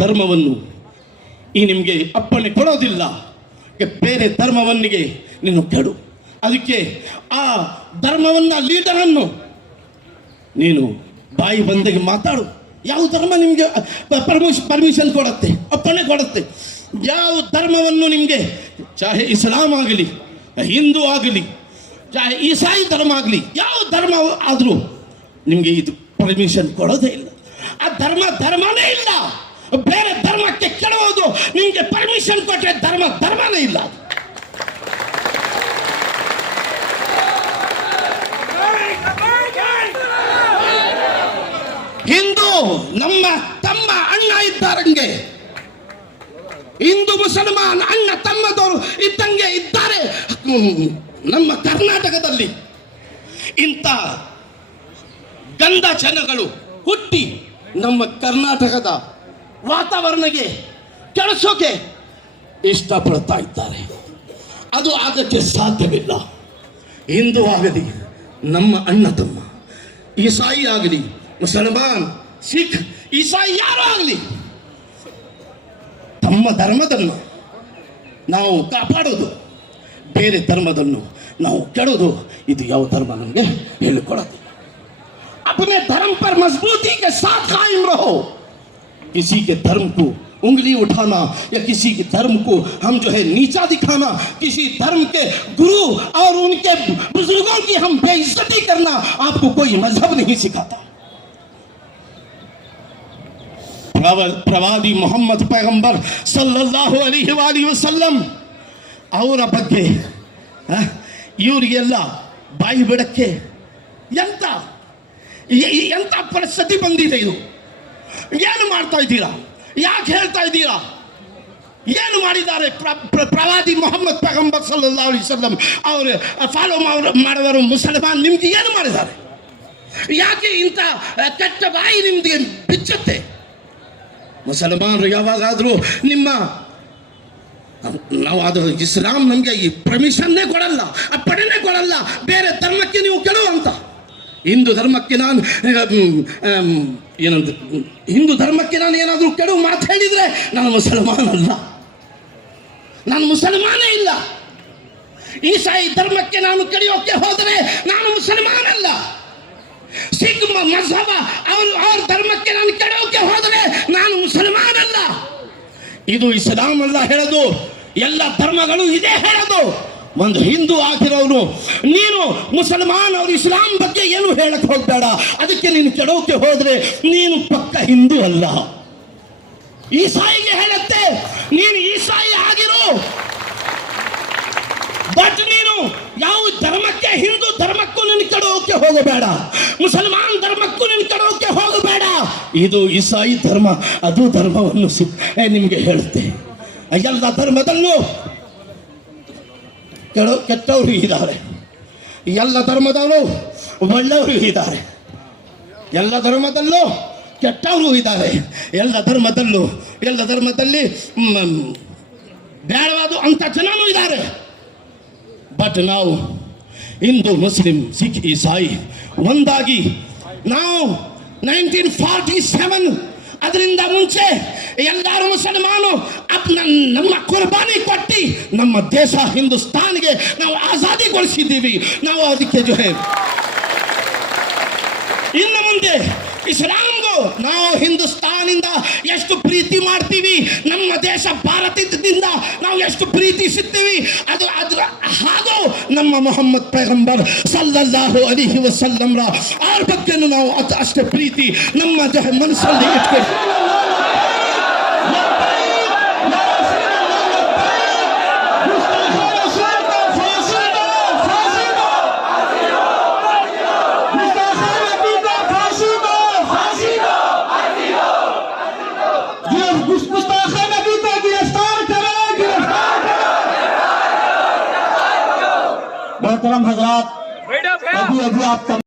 ಧರ್ಮವನ್ನು ಈ ನಿಮಗೆ ಅಪ್ಪಣೆ ಕೊಡೋದಿಲ್ಲ. ಬೇರೆ ಧರ್ಮವನ್ನಿಗೆ ನೀನು ಕೆಡು. ಅದಕ್ಕೆ ಆ ಧರ್ಮವನ್ನ ಲೀಡರನ್ನು ನೀನು ಬಾಯಿ ಬಂದಿಗೆ ಮಾತಾಡು. ಯಾವ ಧರ್ಮ ನಿಮಗೆ ಪರ್ಮಿಷನ್ ಪರ್ಮಿಷನ್ ಕೊಡುತ್ತೆ, ಅಪ್ಪಣೆ ಕೊಡುತ್ತೆ. ಯಾವ ಧರ್ಮವನ್ನು ನಿಮಗೆ ಚಾಹೆ ಇಸ್ಲಾಂ ಆಗಲಿ, ಹಿಂದೂ ಆಗಲಿ ಚಾಹೆ ಈಸಾಯಿ ಧರ್ಮ ಆಗಲಿ, ಯಾವ ಧರ್ಮ ಆದರೂ ನಿಮಗೆ ಇದು ಪರ್ಮಿಷನ್ ಕೊಡೋದೇ ಇಲ್ಲ. ಆ ಧರ್ಮ ಧರ್ಮನೇ ಇಲ್ಲ. ಬೇರೆ ಧರ್ಮಕ್ಕೆ ಕೆಡುವುದು ನಿಮಗೆ ಪರ್ಮಿಷನ್ ಕೊಟ್ಟರೆ ಧರ್ಮ, ಧರ್ಮನೇ ಇಲ್ಲ. ಹಿಂದೂ ನಮ್ಮ ತಮ್ಮ ಅಣ್ಣ ಇದ್ದಾರಂಗೆ. ಹಿಂದೂ ಮುಸಲ್ಮಾನ್ ಅಣ್ಣ ತಮ್ಮದವರು ಇದ್ದಂಗೆ ಇದ್ದಾರೆ. ನಮ್ಮ ಕರ್ನಾಟಕದಲ್ಲಿ ಇಂಥ ಗಂಧ ಜನಗಳು ಹುಟ್ಟಿ ನಮ್ಮ ಕರ್ನಾಟಕದ ವಾತಾವರಣಕ್ಕೆ ಕೆಡಿಸೋಕೆ ಇಷ್ಟಪಡ್ತಾ ಇದ್ದಾರೆ ಅದು ಆಗಕ್ಕೆ ಸಾಧ್ಯವಿಲ್ಲ ಹಿಂದೂ ಆಗಲಿ ನಮ್ಮ ಅಣ್ಣ ತಮ್ಮ ಈಸಾಯಿ ಆಗಲಿ ಮುಸಲ್ಮಾನ್ ಸಿಖ್ ಈಸಾಯಿ ಯಾರು ಆಗಲಿ ತಮ್ಮ ಧರ್ಮದನ್ನು ನಾವು ಕಾಪಾಡೋದು ಬೇರೆ ಧರ್ಮದನ್ನು ನಾವು ಕೆಡೋದು ಇದು ಯಾವ ಧರ್ಮ ನಮಗೆ ಹೇಳಿಕೊಡೋದು अपने धर्म पर मजबूती के साथ कायम रहो किसी के धर्म को उंगली उठाना या किसी के धर्म को हम जो है नीचा दिखाना किसी धर्म के गुरु और उनके बुजुर्गों की हम बेइज्जती करना आपको कोई मजहब नहीं सिखाता प्रव- ಪ್ರವಾದಿ ಮೊಹಮ್ಮದ್ ಪೈಗಂಬರ್ ಸಲ್ಲಲ್ಲಾಹು ಅಲಿಹಿ ವಾಲಿ ವಸಲ್ಲಂ ಅವರ ಬಗ್ಗೆ ಆ, ಇವರಿಗೆಲ್ಲ ಬಾಯಿ ಬಿಡಕ್ಕೆ ಎಂತ ಈ- ಈ ಎಂತ ಪರಿಸ್ಥಿತಿ ಬಂದಿದೆ ಇದು ಏನು ಮಾಡ್ತಾ ಇದ್ದೀರಾ? ಯಾಕೆ ಹೇಳ್ತಾ ಇದ್ದೀರಾ? ಏನು ಮಾಡಿದ್ದಾರೆ ಪ್ರ- ಪ್ರ- ಪ್ರವಾದಿ ಮೊಹಮ್ಮದ್ ಪೈಗಂಬರ್ ಸಲ್ಲಲ್ಲಾಹು ಅಲೈಹಿ ವಸಲ್ಲಂ ಅವರು ಫಾಲೋ ಮಾಡುವರು ಮುಸಲ್ಮಾನ್, ನಿಮ್ಗೆ ಏನು ಮಾಡಿದ್ದಾರೆ? ಯಾಕೆ ಇಂಥ ಕೆಟ್ಟ ಬಾಯಿ ನಿಮ್ಗೆ ಬಿಚ್ಚುತ್ತೆ? ಮುಸಲ್ಮಾನರು ಯಾವಾಗಾದರೂ ನಿಮ್ಮ, ನಾವು ಅದು ಇಸ್ಲಾಂ ನಮಗೆ ಈ ಪರ್ಮಿಷನ್ನೇ ಕೊಡಲ್ಲ, ಅಪ್ಪಣೆನೇ ಕೊಡಲ್ಲ, ಬೇರೆ ಧರ್ಮಕ್ಕೆ ನೀವು ಕೆಲವು ಅಂತ ಹಿಂದೂ ಧರ್ಮಕ್ಕೆ ನಾನು ಏನಂತ, ಹಿಂದೂ ಧರ್ಮಕ್ಕೆ ನಾನು ಏನಾದರೂ ಕೆಡು ಮಾತು ಹೇಳಿದರೆ ನಾನು ಮುಸಲ್ಮಾನ ಅಲ್ಲ ನಾನು ಮುಸಲ್ಮಾನೇ ಇಲ್ಲ. ಈಸಾಯಿ ಧರ್ಮಕ್ಕೆ ನಾನು ಕಡಿಯೋಕ್ಕೆ ಹೋದರೆ ನಾನು ಮುಸಲ್ಮಾನ ಅಲ್ಲ ಸಿಖ್ ಮ- ಮಜಹಬ, ಅವರು, ಅವ್ರ ಧರ್ಮಕ್ಕೆ ನಾನು ಕೆಡೋಕೆ ಹೋದರೆ ನಾನು ಮುಸಲ್ಮಾನ ಅಲ್ಲ ಇದು ಇಸ್ಲಾಂ ಅಲ್ಲ ಹೇಳೋದು, ಎಲ್ಲ ಧರ್ಮಗಳು ಇದೇ ಹೇಳೋದು. ಒಂದು ಹಿಂದೂ ಆಗಿರೋನು. ನೀನು ಮುಸಲ್ಮಾನ್, ಅವ್ರು ಇಸ್ಲಾಂ ಬಗ್ಗೆ ಏನು ಹೇಳಕ್ ಹೋಗ್ಬೇಡ. ಅದಕ್ಕೆ ನೀನು ಕೆಡೋಕೆ ಹೋದ್ರೆ ನೀನು ಪಕ್ಕ ಹಿಂದೂ ಅಲ್ಲ. ಈಸಾಯಿಗೆ ಹೇಳುತ್ತೆ, ನೀನು ಈಸಾಯಿ ಆಗಿರು. ಬಟ್ ನೀನು ಯಾವ ಧರ್ಮಕ್ಕೆ, ಹಿಂದೂ ಧರ್ಮಕ್ಕೂ ನೀನು ಕೆಡೋಕೆ ಹೋಗಬೇಡ. ಮುಸಲ್ಮಾನ್ ಧರ್ಮಕ್ಕೂ ನೀನು ಕೆಡೋಕೆ ಹೋಗಬೇಡ. ಇದು ಇಸಾಯಿ ಧರ್ಮ, ಅದು ಧರ್ಮವನ್ನು ನಿಮಗೆ ಹೇಳುತ್ತೆ. ಎಲ್ಲ ಧರ್ಮದಲ್ಲೂ ಕೆಡ ಕೆಟ್ಟವರು ಇದ್ದಾರೆ. ಎಲ್ಲ ಧರ್ಮದವರು ಒಳ್ಳೆಯವರು ಇದ್ದಾರೆ. ಎಲ್ಲ ಧರ್ಮದಲ್ಲೂ ಕೆಟ್ಟವರು ಇದ್ದಾರೆ. ಎಲ್ಲ ಧರ್ಮದಲ್ಲೂ, ಎಲ್ಲ ಧರ್ಮದಲ್ಲಿ ಬೇಡವಾದ ಅಂಥ ಜನನೂ ಇದ್ದಾರೆ. ಬಟ್ ನಾವು ಹಿಂದೂ, ಮುಸ್ಲಿಂ, ಸಿಖ್, ಇಸಾಯಿ ಒಂದಾಗಿ ನಾವು ನೈನ್ಟೀನ್ ಫಾರ್ಟಿ ಸೆವೆನ್ ಅದರಿಂದ ಮುಂಚೆ ಎಲ್ಲರೂ ಮುಸಲ್ಮಾನು ನಮ್ಮ ಕುರ್ಬಾನಿ ಕೊಟ್ಟು ನಮ್ಮ ದೇಶ ಹಿಂದೂಸ್ತಾನ್ಗೆ ನಾವು ಆಜಾದಿಗೊಳಿಸಿದ್ದೀವಿ. ನಾವು ಅದಕ್ಕೆ ಜೊ ಹೇ ಇನ್ನು ಮುಂದೆ ಇಸ್ಲಾಂಗೂ ನಾವು ಹಿಂದೂಸ್ತಾನಿಂದ ಎಷ್ಟು ಪ್ರೀತಿ ಮಾಡ್ತೀವಿ. ನಮ್ಮ ದೇಶ ಭಾರತದಿಂದ ನಾವು ಎಷ್ಟು ಪ್ರೀತಿಸುತ್ತೀವಿ ಅದು ಅದ್ರ ಹಾಗೂ ನಮ್ಮ ಮೊಹಮ್ಮದ್ ಪೈಗಂಬರ್ ಸಲ್ಲಲ್ಲಾಹು ಅಲಿಹಿ ವಸಲ್ಲಂರ ಅವ್ರ ಬಗ್ಗೆನೂ ನಾವು ಅದ್- ಅಷ್ಟೇ ಪ್ರೀತಿ ನಮ್ಮ ಜ- ಮನಸ್ಸಲ್ಲಿ ಇಟ್ಕೊಂಡು मोहतरम हजरात। अभी अभी आपका